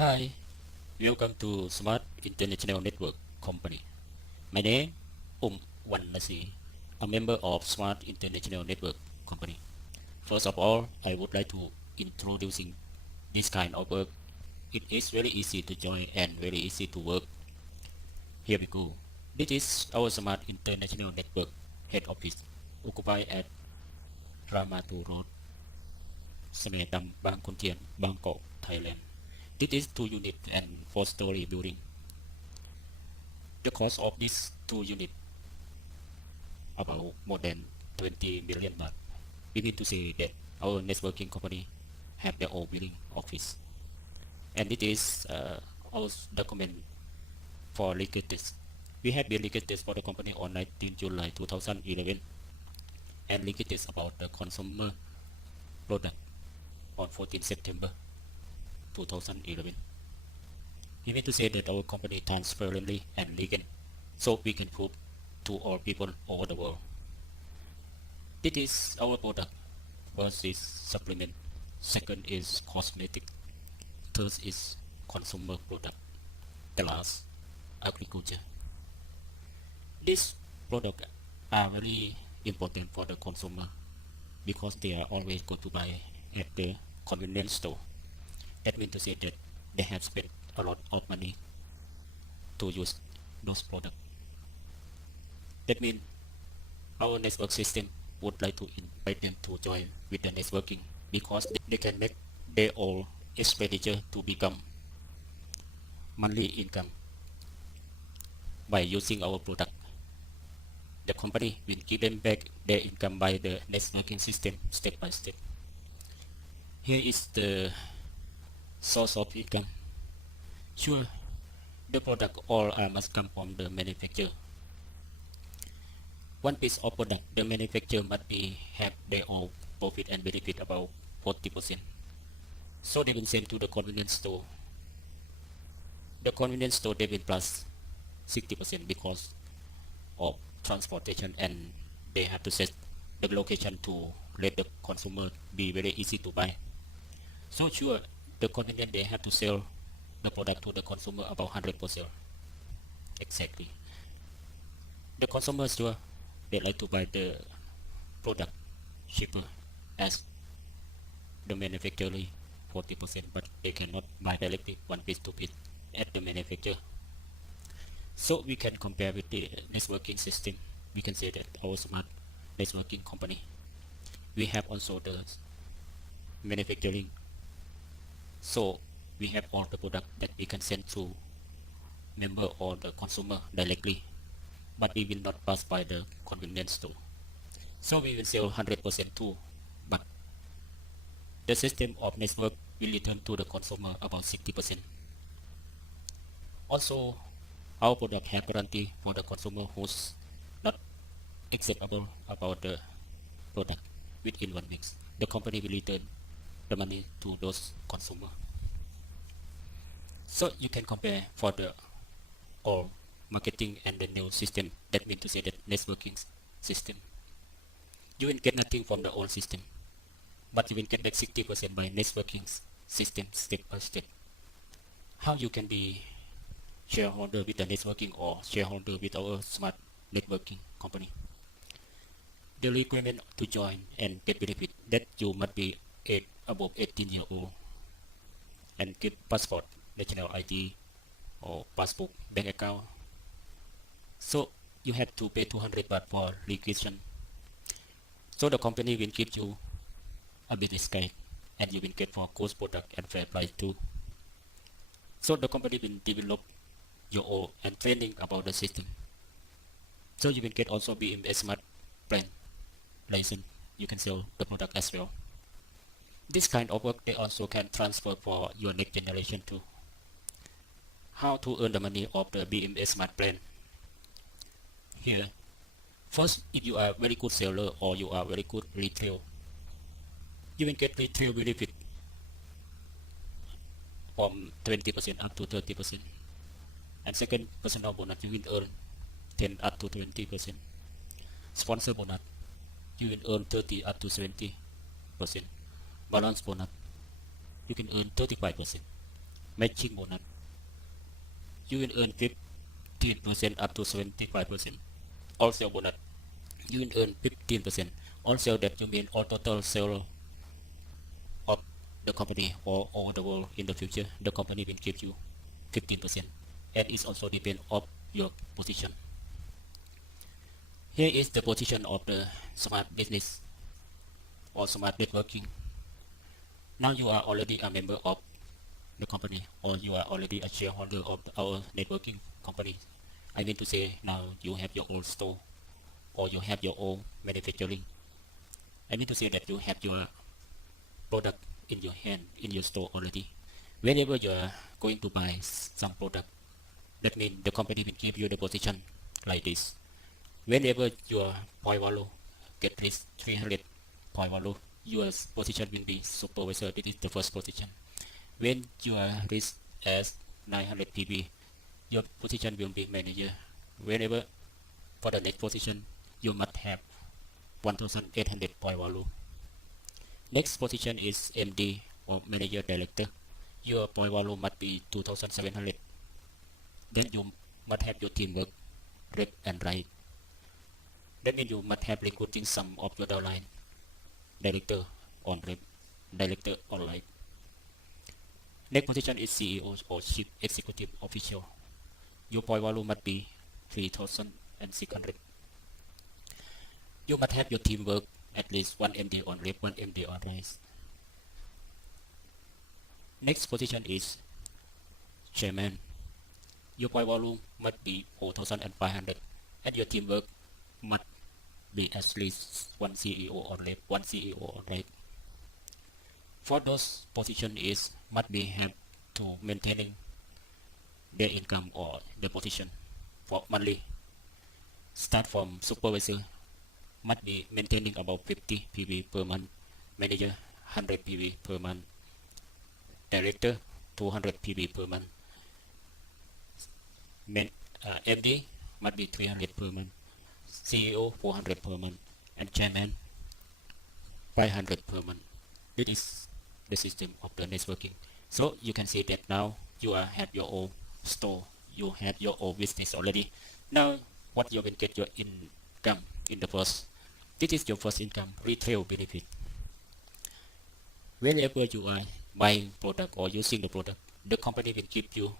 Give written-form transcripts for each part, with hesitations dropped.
Hi, welcome to Smart International Network Company. My name Wannasi, a member of Smart International Network Company. First of all, I would like to introducing this kind of work. It is very easy to join and very easy to work. Here we go. This is our Smart International Network head office, occupied at Ramatu Road, Sametam, Bangkok, Bangkok, Thailand. This is 2 unit and 4-story building. The cost of this 2 unit about more than 20 million baht. We need to say that our networking company have their own billing office, and it is our document for legal test. We have been legal test for the company on 19 July 2011 and legal test about the consumer product on 14 September 2011. We need to say that our company transparently and legal, so we can prove to all people over the world. This is our product. First is supplement, second is cosmetic, third is consumer product, the last agriculture. These products are very important for the consumer because they are always going to buy at the convenience store. That means to say that they have spent a lot of money to use those products. That means our network system would like to invite them to join with the networking because they can make their own expenditure to become monthly income by using our product. The company will give them back their income by the networking system step by step. Here is the source of income. Sure, the product all must come from the manufacturer. One piece of product, the manufacturer must be have their own profit and benefit about 40%. So they will send to the convenience store. The convenience store they will plus 60% because of transportation, and they have to set the location to let the consumer be very easy to buy. So sure, the convenience they have to sell the product to the consumer about 100%. Exactly. The consumer store they like to buy the product cheaper as the manufacturer 40%, but they cannot buy directly one piece to piece at the manufacturer. So we can compare with the networking system. We can say that our smart networking company, we have also the manufacturing. So we have all the product that we can send to member or the consumer directly, but we will not pass by the convenience store. So we will sell 100% too, but the system of network will return to the consumer about 60%. Also, our product have guarantee for the consumer who's not acceptable about the product within 1 week. The company will return the money to those consumer. So you can compare for the old marketing and the new system. That means to say that networking system. You will get nothing from the old system, but you will get back 60% by networking system step by step. How you can be shareholder with the networking or shareholder with our smart networking company? The requirement to join and get benefit that you must be above 18 years old and keep passport, national ID or passbook, bank account. So you have to pay 200 baht for registration. So the company will give you a business card and you will get for cost product and fair price too. So the company will develop your own and training about the system. So you will get also BMS smart brand license. You can sell the product as well. This kind of work they also can transfer for your next generation too. How to earn the money of the BMS smart brand? Here, first, if you are very good seller or you are very good retail, you will get retail benefit from 20% up to 30%. And second, personal bonus you will earn 10 up to 20%. Sponsor bonus you will earn 30 up to 70%. Balance bonus you can earn 35%. matching bonus. You will earn 15% up to 75%. Also bonus, you will earn 15%. Also that you mean all total sale of the company or all the world in the future, the company will give you 15%, and it's also depend of your position. Here is the position of the smart business or smart networking. Now you are already a member of the company, or you are already a shareholder of our networking company. I mean to say, now you have your own store or you have your own manufacturing. I mean to say that you have your product in your hand, in your store already. Whenever you are going to buy some product, that means the company will give you the position like this. Whenever your point value get reached 300 point value, your position will be supervisor. This is the first position. When you are reached as 900 PB, your position will be manager. Whenever for the next position, you must have 1800 point value. Next position is MD or manager director. Your point value must be 2700. Then you must have your teamwork, left and right. That means you must have recruiting some of your downline director on left, director on right. Next position is CEO or Chief Executive Officer. Your point value must be 3600. You must have your teamwork, at least one MD on left, one MD on right. Next position is Chairman. Your point value must be 4500, and your teamwork must be at least one CEO on left, one CEO on right. For those position is must be have to maintaining their income or the position for monthly. Start from supervisor, must be maintaining about 50 PV per month. Manager 100 PV per month. Director 200 PV per month. MD must be 300 per month. CEO 400 per month, and chairman 500 per month. This is the system of the networking. So you can see that now you have your own store, you have your own business already. Now what you will get your income in the first. This is your first income, retail benefit. Whenever you are buying product or using the product, the company will give you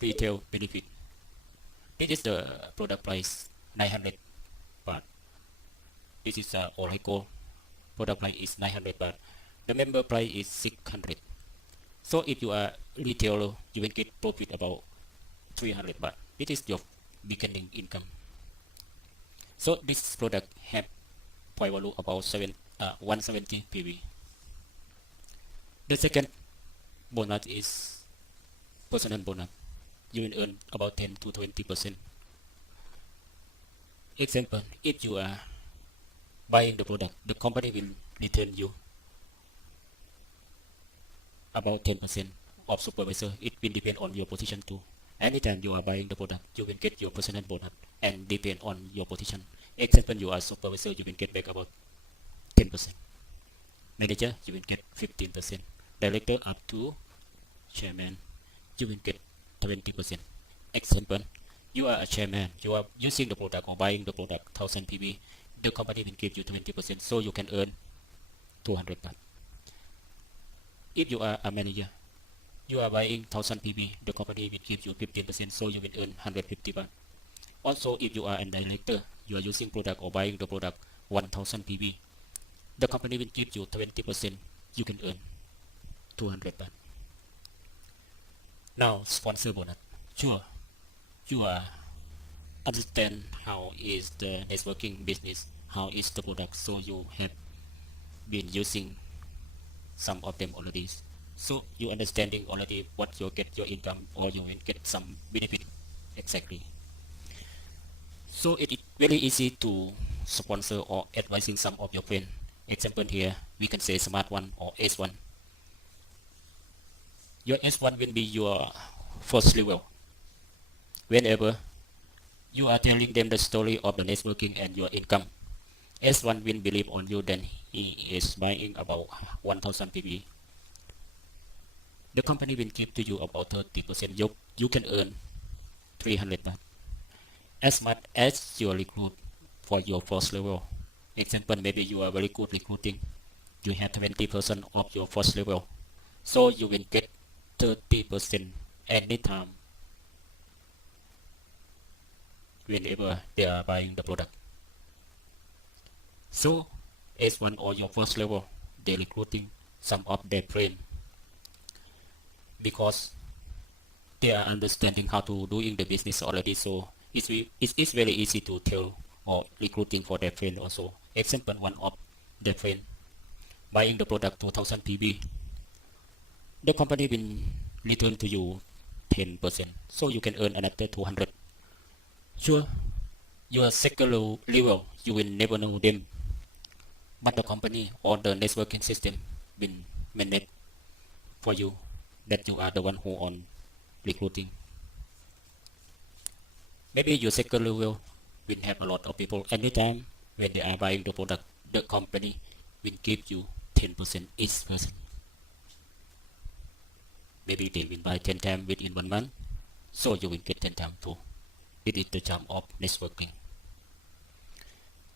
retail benefit. This is the product price 900 baht. This is Oracle product price is 900 baht. The member price is 600. So if you are retailer, you will get profit about 300 baht. This is your beginning income. So this product have point value about 170 PV. The second bonus is personal bonus. You will earn about 10 to 20%. Example, if you are buying the product, the company will return you about 10% of supervisor. It will depend on your position too. Anytime you are buying the product, you will get your personal bonus and depend on your position. Example, you are supervisor, you will get back about 10%. Manager, you will get 15%. Director up to chairman, you will get 20%. Example, you are a chairman, you are using the product or buying the product 1000 PB, the company will give you 20%, so you can earn 200 baht. If you are a manager, you are buying 1000 PB, the company will give you 15%, so you will earn 150 baht. Also, if you are a director, you are using product or buying the product 1000 PB, the company will give you 20%, you can earn 200 baht. Now, sponsor bonus. Sure, you are understand how is the networking business, how is the product, so you have been using some of them already. So you understanding already what you get your income or you will get some benefit exactly. So it is very easy to sponsor or advising some of your friends. Example here, we can say Smart One or S1. Your S1 will be your first level. Whenever you are telling them the story of the networking and your income, S1 will believe on you, then he is buying about 1000 PB. The company will give to you about 30%. You can earn 300 baht. As much as you recruit for your first level. Example, maybe you are very good recruiting. You have 20% of your first level. So you will get 30% anytime whenever they are buying the product. So S1 or your first level, they recruiting some of their friends because they are understanding how to doing the business already. So it's very easy to tell or recruiting for their friend also. Example, one of their friend buying the product 2000 PB, the company will return to you 10%, so you can earn another 200. Sure, your second level you will never know them, but the company or the networking system will manage for you that you are the one who on recruiting. Maybe your second level will have a lot of people. Anytime when they are buying the product, the company will give you 10% each person. Maybe they will buy 10 times within 1 month, so you will get 10 times too. It is the charm of networking.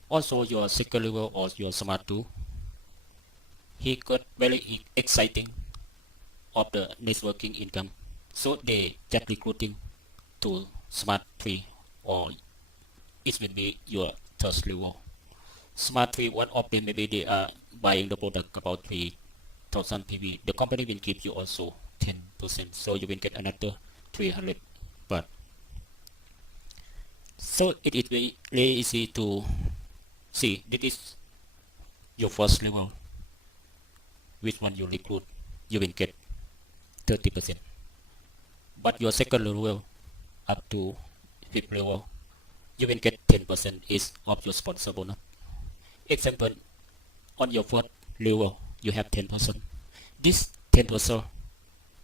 Also, your second level or your smart too, he got very exciting of the networking income. So they just recruiting to smart 3 or it will be your third level. Smart 3, one of them maybe they are buying the product about 3000 PV. The company will give you also 10%, so you will get another 300 baht. So it is very easy to see this is your first level. Which one you recruit, you will get 30%. But your second level up to 5th level, you will get 10% each of your sponsor bonus. Example, on your first level, you have 10%. This 10%,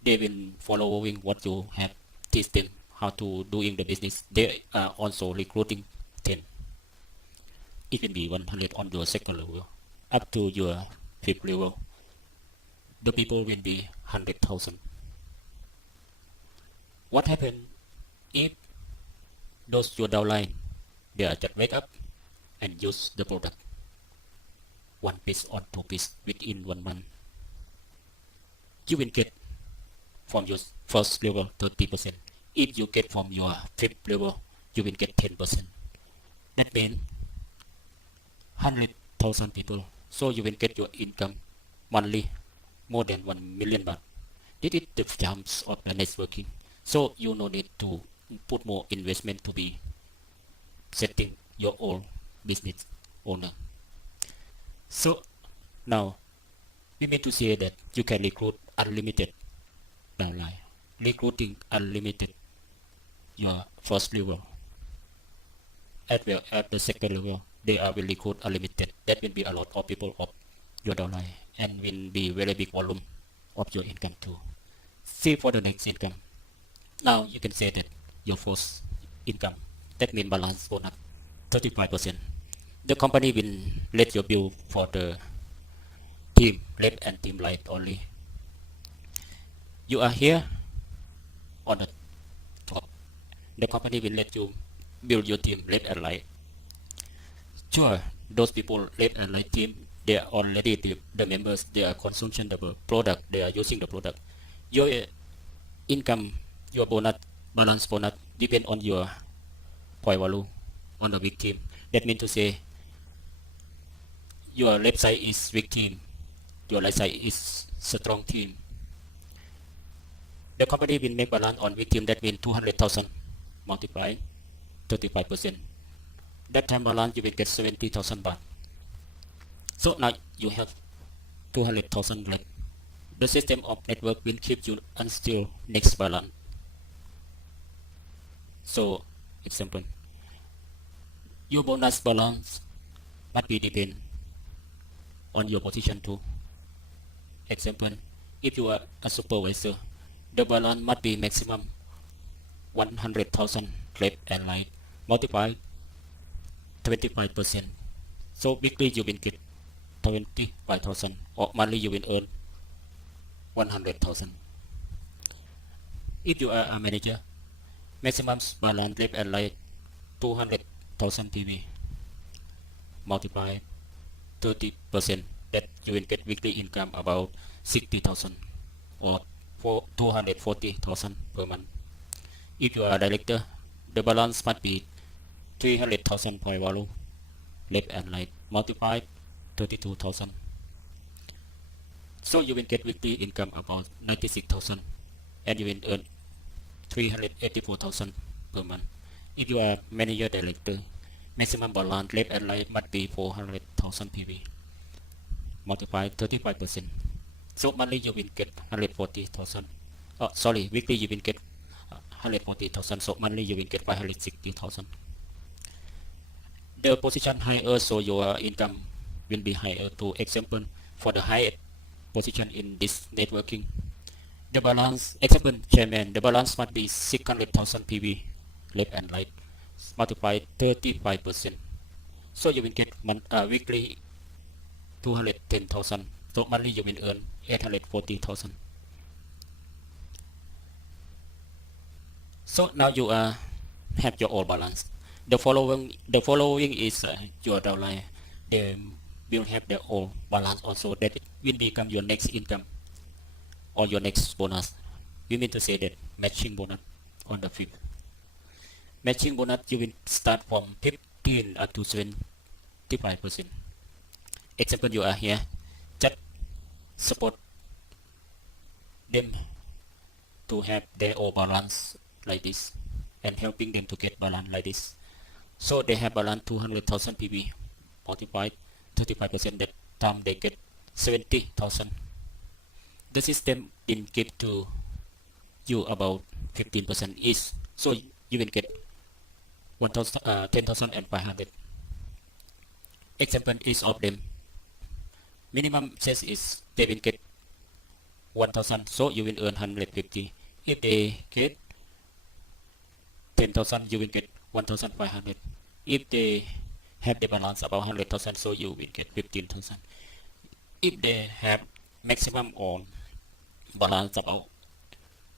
they will following what you have teach them how to doing the business. They are also recruiting 10. It will be 100 on your second level. Up to your 5th level, the people will be 100,000. What happened if those your downline, they are just wake up and use the product 1 piece or 2 piece within 1 month? You will get from your first level 30%. If you get from your 5th level, you will get 10%. That means 100,000 people. So you will get your income monthly more than 1 million baht. This is the charms of the networking. So you no need to put more investment to be setting your own business owner. So now we mean to say that you can recruit unlimited downline. Recruiting unlimited your first level. As well at the second level, they are will recruit unlimited. That will be a lot of people of your downline and will be very big volume of your income too. See for the next income. Now you can say that your first income, that means balance bonus 35%. The company will let your bill for the team left and team right only. You are here on the top. The company will let you build your team left and right. Sure, those people left and right team, they are already the members, they are consuming the product, they are using the product. Your income, your bonus, balance bonus depend on your point value on the weak team. That means to say your left side is weak team, your right side is strong team. The company will make balance on weak team, that means 200,000 multiply 35%. That time balance you will get 70,000 baht. So now you have 200,000 left. The system of network will keep you until next balance. So example, your bonus balance must be depend on your position too. Example, if you are a supervisor, the balance must be maximum 100,000 left and right multiply 25%. So weekly you will get 25,000 or monthly you will earn 100,000. If you are a manager, maximum balance left and right 200,000 PV multiply 30%, that you will get weekly income about 60,000 or 240,000 per month. If you are a director, the balance must be 300,000 point value left and right multiply 32,000. So you will get weekly income about 96,000 and you will earn 384,000 per month. If you are manager director, maximum balance left and right must be 400,000 PV multiply 35%. So monthly you will get 140,000. Oh, sorry, weekly you will get 140,000. So monthly you will get 560,000. The position higher, so your income will be higher. To example, for the highest position in this networking, the balance, example chairman, the balance must be 600,000 PV left and right multiply 35%. So you will get weekly 210,000. So monthly you will earn 840,000. So now you have your all balance. The following is your downline. They will have their all balance also. That will become your next income or your next bonus. We mean to say that matching bonus on the fifth. Matching bonus you will start from 15 up to 75%. Example, you are here, just support them to have their all balance like this and helping them to get balance like this. So they have balance 200,000 PV multiplied 35%, that time they get 70,000. The system will give to you about 15% each, so you will get 10,500. Example, each of them minimum says is they will get 1,000, so you will earn 150. If they get 10,000, you will get 1,500. If they have the balance about 100,000, so you will get 15,000. If they have maximum on balance about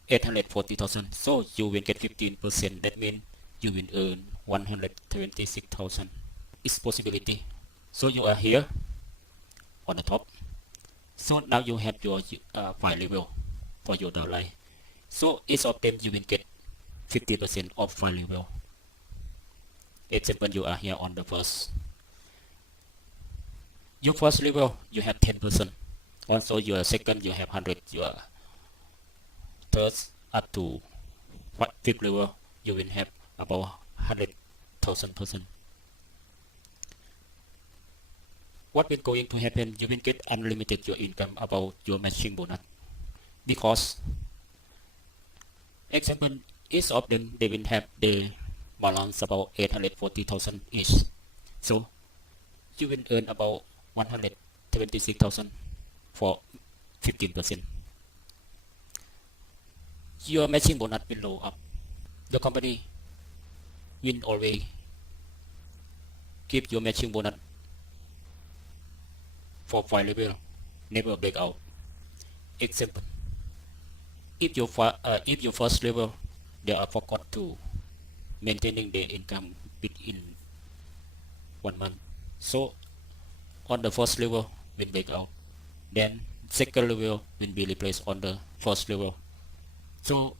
840,000, so you will get 15%. That means you will earn 126,000. It's possibility. So you are here on the top. So now you have your file level for your downline. So each of them you will get 50% of file level. Example, you are here on the first. Your first level you have 10%. Also your second you have 100. Your third up to fifth level you will have about 100,000%. What will going to happen? You will get unlimited your income about your matching bonus, because example, each of them they will have the balance about 840,000 each. So you will earn about 126,000 for 15%. Your matching bonus will go up. The company will always give your matching bonus for file level, never break out. Example, if your first level they are forgot to maintaining their income within 1 month, so on the first level will break out, then second level will be replaced on the first level. So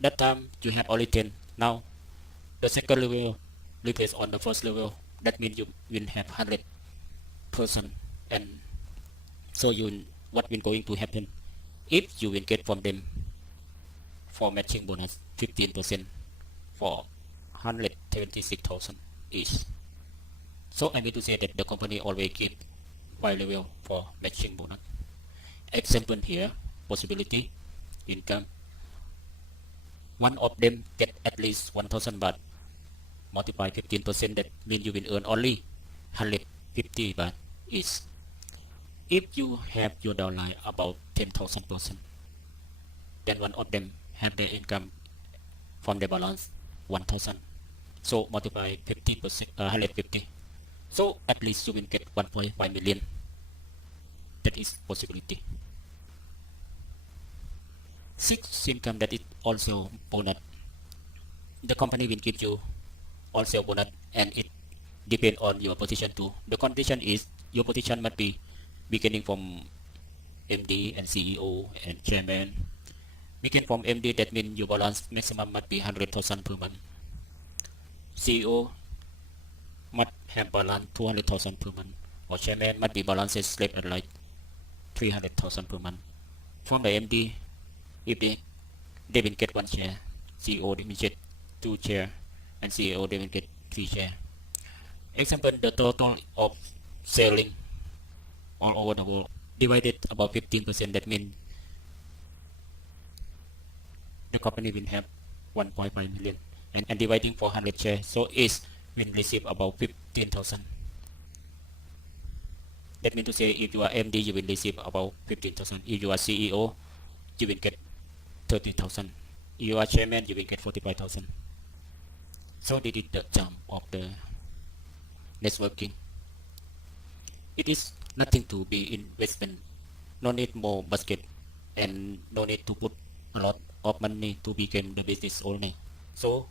that time you have only 10. Now the second level replaced on the first level, that means you will have 100%. And so what will going to happen? If you will get from them for matching bonus 15% for 126,000 each. So I mean to say that the company always give file level for matching bonus. Example here, possibility income. One of them get at least 1,000 baht multiply 15%, that means you will earn only 150 baht each. If you have your downline about 10,000%, then one of them have their income from the balance 1,000. So multiply 50%, 150. So at least you will get 1.5 million. That is possibility. Sixth income, that is also bonus. The company will give you also bonus, and it depends on your position too. The condition is your position must be beginning from MD and CEO and chairman. Begin from MD, that means your balance maximum must be 100,000 per month. CEO must have balance 200,000 per month, or chairman must be balances left at like 300,000 per month. From the MD, if they will get 1 share, CEO they will get 2 share, and CEO they will get 3 share. Example, the total of selling all over the world divided about 15%, that means the company will have 1.5 million, and dividing 400 shares, so it will receive about 15,000. That means to say, if you are MD, you will receive about 15,000. If you are CEO, you will get 30,000. If you are chairman, you will get 45,000. So this is the jump of the networking. It is nothing to be investment. No need more basket, and no need to put a lot of money to become the business owner. So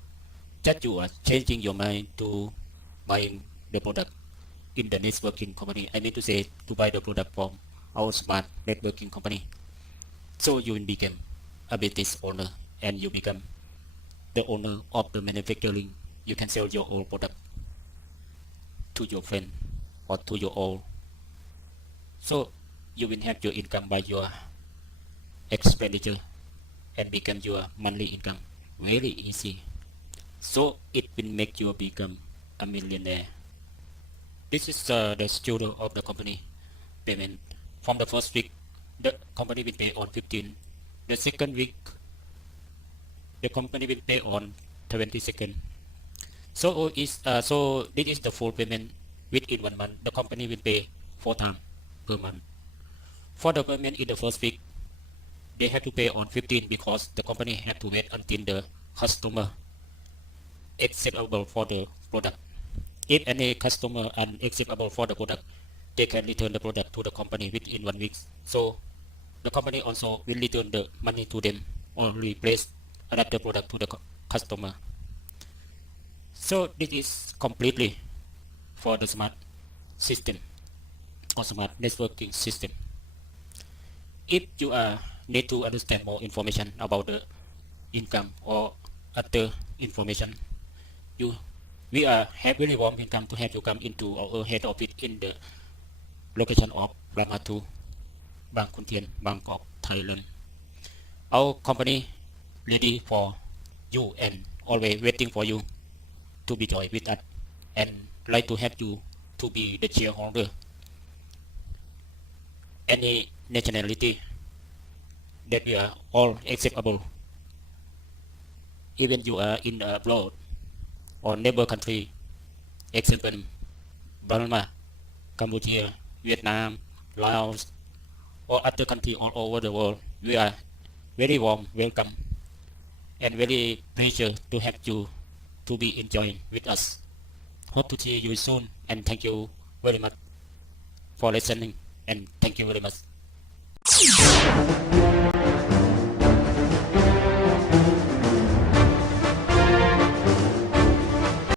just you are changing your mind to buying the product in the networking company. I mean to say, to buy the product from our smart networking company. So you will become a business owner, and you become the owner of the manufacturing. You can sell your own product to your friend or to your own. So you will have your income by your expenditure and become your monthly income very easy. So it will make you become a millionaire. This is the schedule of the company payment. From the first week, the company will pay on 15. The second week, the company will pay on 22nd. So this is the full payment within 1 month. The company will pay 4 times per month. For the payment in the first week, they have to pay on 15 because the company have to wait until the customer acceptable for the product. If any customer unacceptable for the product, they can return the product to the company within 1 week. So the company also will return the money to them or replace another product to the customer. So this is completely for the smart system or smart networking system. If you need to understand more information about the income or other information, we are very warm income to have you come into our head office in the location of Rama 2, Bang Khun Tien, Bangkok, Thailand. Our company ready for you and always waiting for you to be joined with us, and like to have you to be the shareholder. Any nationality that we are all acceptable. Even you are in abroad or neighbor country, example Burma, Cambodia, Vietnam, Laos, or other country all over the world, we are very warm welcome and very pleasure to have you to be enjoying with us. Hope to see you soon, and thank you very much for listening, and thank you very much.